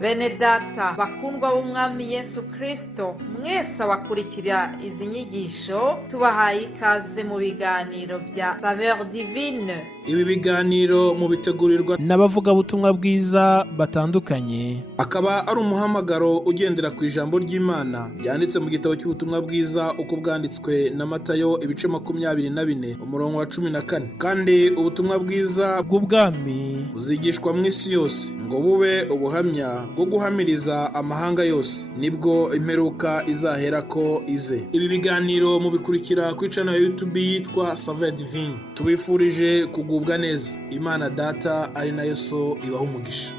Bene data bakundwa b'umwami Yesu Kristo, mwese abakurikira izi nyigisho tubahaye ikaze mu biganiro bya Saveur Divine. Ibi biganiro mu bitegurirwa n'abavugabutumwa bwiza batandukanye, akaba ari umuhamagaro ugendera ku ijambo ry'Imana byanditse mu gitabo cy'ubutumwa bwiza uko bwanditswe na Matayo ibice 24 umurongo wa 14. Kandi ubutumwa bwiza bw'ubwami buzigishwa mu isi yose ngo bube ubuhamya bwo guhamiriza amahanga yose, nibwo imperuka izahera ko ize. Ibi biganiro mubikurikira ku channel ya YouTube yitwa Saveur Divine. Tubifurije kugubwa neza. Imana Data ari nayo So ibaha umugisha.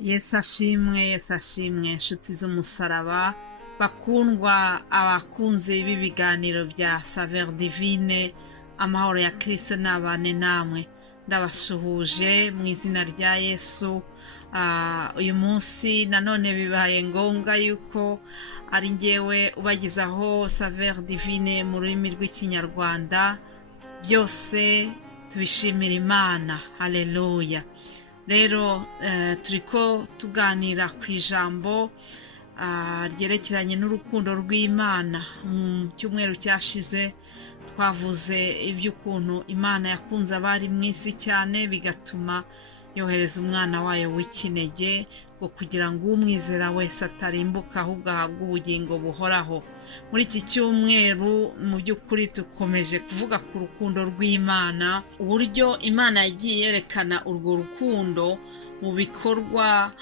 Yesu ashimwe inshuti z'umusaraba bakundwa abakunze ibi biganiro bya Saveur Divine. Amahoro ya Kristo nabane namwe, ndabasuhuje mu izina rya Yesu. Uyu munsi nanone bibaye ngombwa yuko ari njyewe ubagizaho Saveur Divine mu rurimi rw'ikinyarwanda. Byose tubishimira Imana. Haleluya. Rero turiko tuganira ku ijambo ryerekeranye n'urukundo rw'Imana. Mu cyumweru cyashize twavuze iby'ukuntu Imana yakunze abari mu isi cyane bigatuma yohereza umwana wayo w'ikinege ngo kugira ngo umwizera wese atarimbuka ahubwo ahabwe ubugingo buhoraho. Muri iki cyumweru mu by'ukuri dukomeje kuvuga ku rukundo rw'Imana, uburyo Imana yagiye yerekana urwo rukundo mu bikorwa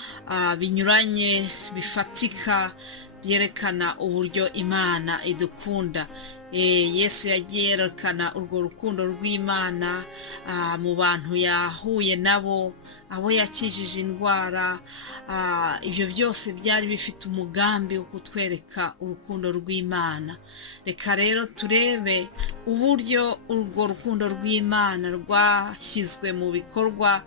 binyuranye bifatika byerekana uburyo Imana idukunda. Yesu yagiye yerekana urwo rukundo rw'Imana mu bantu yahuye nabo, abo yakijije indwara. Ibyo byose byari bifite umugambi wo kutwereka urukundo rw'Imana. Reka rero turebe uburyo urwo rukundo rw'Imana rwashyizwe mu bikorwa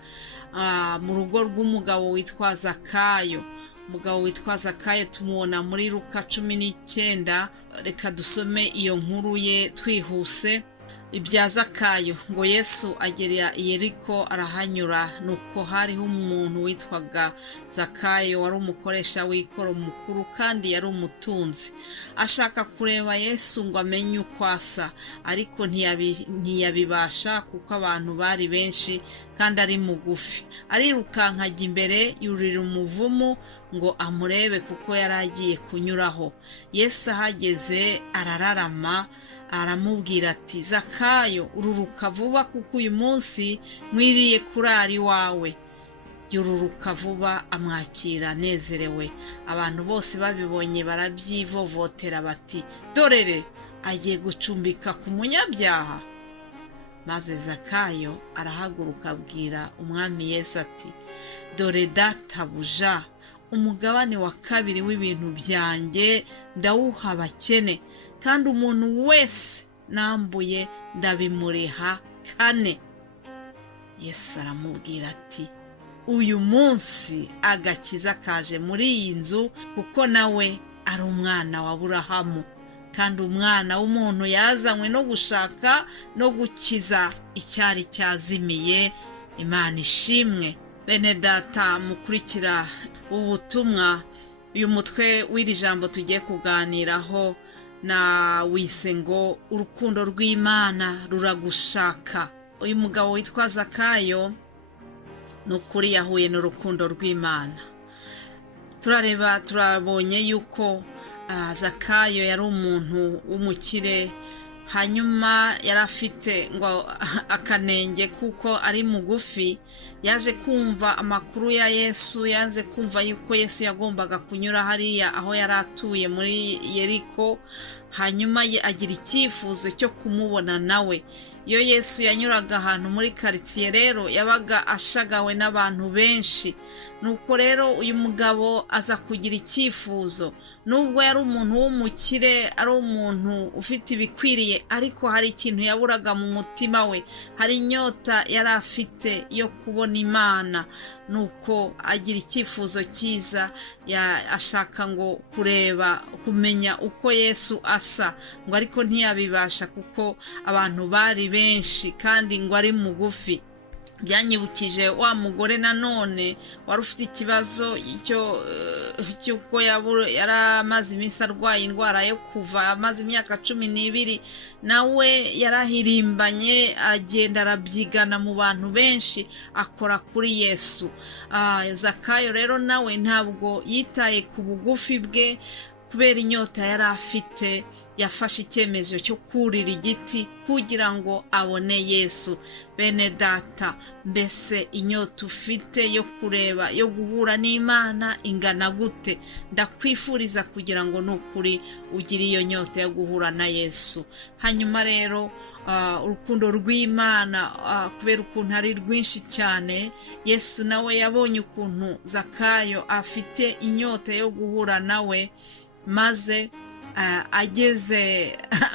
mu rugo rw'umugabo witwa Zakayo. Umugabo witwa Zakayo tumubona muri Luka 19. Reka dusome iyo nkuru ye twihuse. Ibya Zakayo. Ngo Yesu agera i Yeriko arahanyura, nuko hariho umuntu witwaga Zakayo wari umukoresha w'ikoro mukuru kandi yari umutunzi. Ashaka kureba Yesu ngo amenye uko asa, ariko ntiyabibasha kuko abantu bari benshi kandi ari mugufi. Arirukanka ajya imbere yurira umuvumu ngo amurebe kuko yari agiye kunyuraho. Yesu ahageze arararama aramubwira ati, Zakayo ururuka vuba kuko uyu munsi nkwiriye kurara iwawe. Yururuka vuba amwakira anezerewe. Abantu bose babibonye barabyivovotera bati, dorere agiye gucumbika ku munyabyaha. Maze Zakayo arahaguruka abwira umwami Yesu ati, dore databuja, umugabane wa kabiri w'ibintu byanjye ndawuha abakene, kandi umuntu wese nambuye ndabimuriha 4. Yesu aramubwira ati, uyu munsi agakiza kaje muri iyi nzu kuko nawe ari umwana wa Aburahamu, kandi umwana w'umuntu yazanywe no gushaka no gukiza icyari cyazimiye. Imana ishimwe. Bene data mukurikira ubutumwa, uyu mutwe w'iri jambo tugiye kuganiraho na wise ngo urukundo rw'Imana ruragushaka. Uyu mugabo witwa Zakayo nukuri yahuye n'urukundo rw'Imana. Turabonye yuko Zakayo yari umuntu w'umukire, hanyuma yari afite ngo akanenge kuko ari mugufi. Yaje kumva amakuru ya Yesu, yaje kumva yuko Yesu yagombaga kunyura hariya aho yari atuye muri Yeriko. Hanyuma agira icyifuzo cyo kumubona nawe. iyo Yesu yanyuraga ahantu muri karitsiye rero yabaga ashagawe n'abantu benshi. Nuko rero uyu mugabo aza kugira icyifuzo, nubwo yari umuntu w'umukire, ari umuntu ufite ibikwiriye, ariko hari ikintu yaburaga mu mutima we, hari inyota yari afite yo kubona Imana. Nuko agira icyifuzo cyiza, ashaka ngo kumenya uko Yesu asa, ngo ariko ntiyabibasha kuko abantu bari benshi kandi ngo ari mugufi. Byanyibukije wa mugore nanone wari ufite ikibazo cy'uko yari amaze iminsi arwaye indwara yo kuva, amaze imyaka 12, nawe yarahirimbanye agenda arabyigana mu bantu benshi akora kuri Yesu. Zakayo rero nawe ntabwo yitaye ku bugufi bwe, kubera inyota yari afite yafashe icyemezo cyo kurira igiti kugira ngo abone Yesu. Bene data, mbese inyota ufite yo kureba, yo guhura n'Imana ingana gute? Ndakwifuriza kugira ngo nukuri ugire iyo nyota yo guhura na Yesu. Hanyuma rero urukundo rw'Imana kubera ukuntu ari rwinshi cyane, Yesu nawe yabonye ukuntu Zakayo afite inyota yo guhura nawe, maze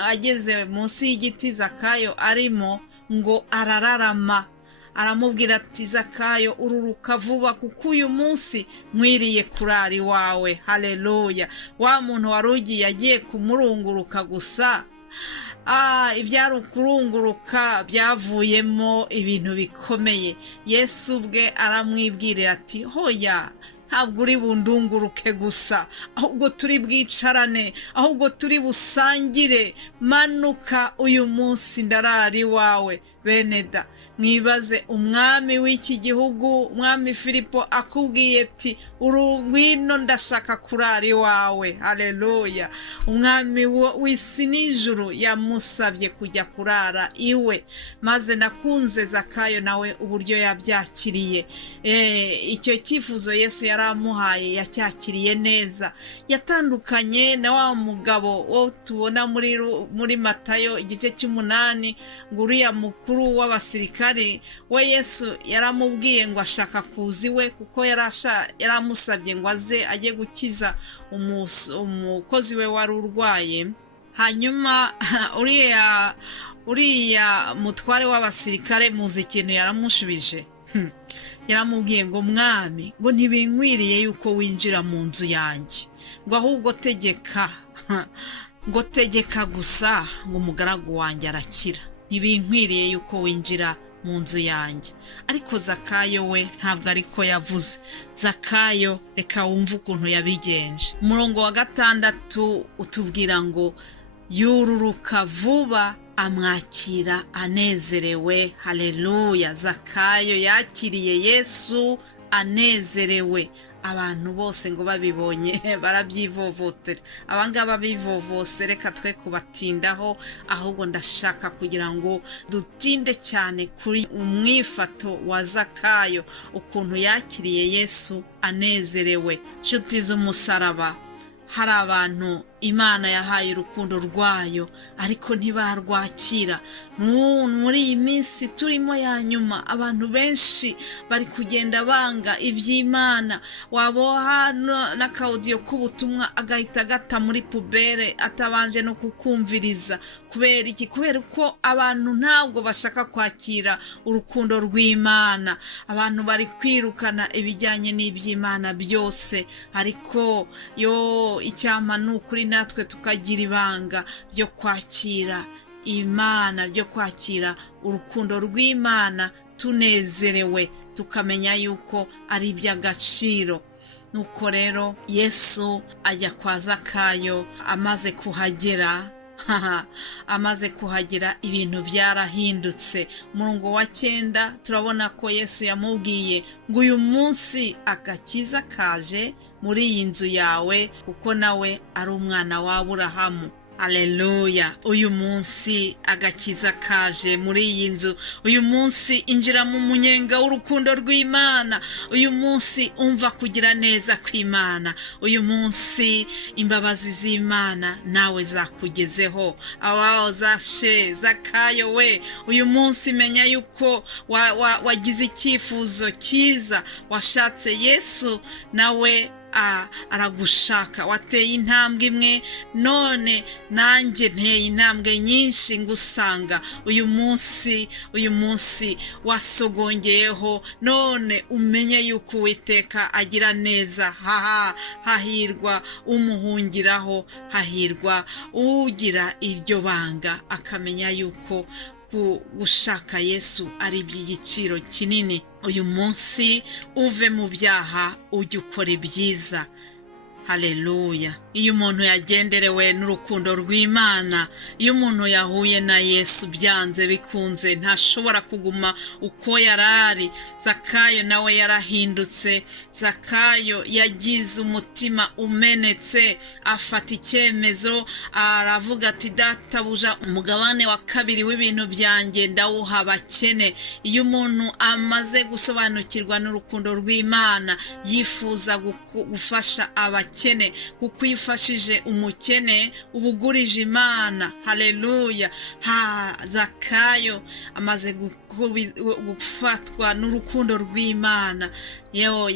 ageze munsi y'igiti Zakayo arimo, ngo arararama, aramubwira ati Zakayo ururuka vuba kuko uyu munsi nkwiriye kurara iwawe. Haleluya! Wa muntu wari ugiye agiye kumurunguruka gusa, ibyari ukurunguruka byavuyemo ibintu bikomeye. Yesu ubwe aramwibwirira ati hoya, ntabwo uri bundunguruke gusa, ahubwo turi bwicarane, ahubwo turi busangire. Manuka uyu munsi ndarara iwawe. Bene da, mwibaze umwami w'iki gihugu, umwami Filipo akubwiye ati ngwino ndashaka kurara iwawe. Haleluya! Umwami w'isi n'ijuru yamusabye kujya kurara iwe, maze nakunze Zakayo nawe uburyo yabyakiriye. Icyo cyifuzo Yesu yaramuhaye yacyakiriye neza. Yatandukanye na wa mugabo wo tubona muri Matayo igice 8, ngo uriya mukuru w'abasirikare we Yesu yaramubwiye ngo ashaka kuza iwe kuko yaramusabye ngo aze ajye gukiza umukozi we wari urwaye. Hanyuma uriya mutware w'abasirikare muzi ikintu yaramushubije? Yaramubwiye ngo mwami, ngo ntibinkwiriye yuko winjira mu nzu yanjye, ngo ahubwo tegeka, ngo tegeka gusa, ngo umugaragu wanjye arakira. Ntibinkwiriye yuko winjira mu nzu yanjye. Ariko Zakayo we ntabwo ariko yavuze. Zakayo reka wumve ukuntu yabigenje. Umurongo wa 6 utubwira ngo yururuka vuba amwakira anezerewe. Haleluya! Zakayo yakiriye Yesu anezerewe. Abantu bose ngo babibonye barabyivovotera. Abangaba bivovose reka twe kubatindaho, ahubwo ndashaka kugira ngo dutinde cyane kuri umwifato wa Zakayo, ukuntu yakiriye Yesu anezerewe. Nshuti z'umusaraba, hari abantu Imana yahaye urukundo rwayo ariko ntibarwakira. Muri iyi minsi turimo ya nyuma, abantu benshi bari kugenda banga iby'Imana. Waboha n'akaudiyo k'ubutumwa agahita gata muri pubere atabanje no kukumviriza. Kubera iki? Kubera ko abantu ntabwo bashaka kwakira urukundo rw'Imana. Abantu bari kwirukana ibijyanye n'iby'Imana byose, ariko icyama n'ukuri natwe tukagira ibanga ryo kwakira Imana, ryo kwakira urukundo rw'Imana tunezerewe, tukamenya yuko ari iby'agaciro. Nuko rero Yesu ajya kwa Zakayo. Amaze kuhagera ibintu byarahindutse. Umurongo wa 9 turabona ko Yesu yamubwiye ngo uyu munsi agakiza kaje muri iyi nzu yawe kuko nawe ari umwana wa Aburahamu. Haleluya, uyu munsi agakiza kaje muri iyi nzu, uyu munsi injira mu munyenga w'urukundo rw'Imana, uyu munsi umva kugira neza kw'Imana, uyu munsi imbabazi z'Imana nawe zakugezeho. Abaho zashe Zakayo we, uyu munsi menya yuko wagize icyifuzo cyiza, washatse Yesu nawe aragushaka. Wateye intambwe imwe, none nanjye nteye intambwe nyinshi ngusanga. Uyu munsi wasogongeyeho, none umenye yuko Uwiteka agira neza. Hahirwa umuhungiraho, hahirwa ugira iryo banga akamenya yuko gushaka Yesu ari iby'igiciro kinini. Uyu munsi uve mu byaha ujye ukora ibyiza. Haleluya. Iyo umuntu yagenderewe n'urukundo rw'Imana, iyo umuntu yahuye na Yesu byanze bikunze ntashobora kuguma uko yarari. Zakayo nawe yarahindutse. Zakayo yagize umutima umenetse, afata icyemezo, aravuga ati databuja, umugabane wa kabiri w'ibintu byanjye ndawuha abakene. Iyo umuntu amaze gusobanukirwa n'urukundo rw'Imana, yifuza gufasha abakene, kuko yifashije umukene ubugurije Imana. Haleluya. Zakayo amaze gufatwa n'urukundo rw'Imana,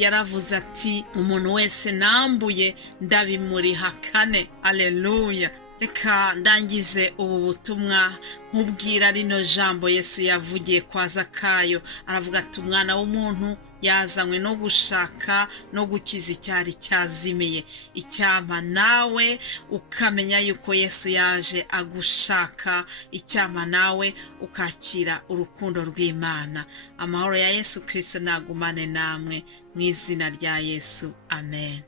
yaravuze ati umuntu wese nambuye ndabimuriha kane. Haleluya. Reka ndangize ubu butumwa nkubwira rino jambo Yesu yavugiye kwa Zakayo. Aravuga ati umwana w'umuntu yazanywe no gushaka no gukiza icyari cyazimiye. Icyampa nawe ukamenya yuko Yesu yaje agushaka, icyampa nawe ukakira urukundo rw'Imana. Amahoro ya Yesu Kristo nagumane namwe mu izina rya Yesu. Amen.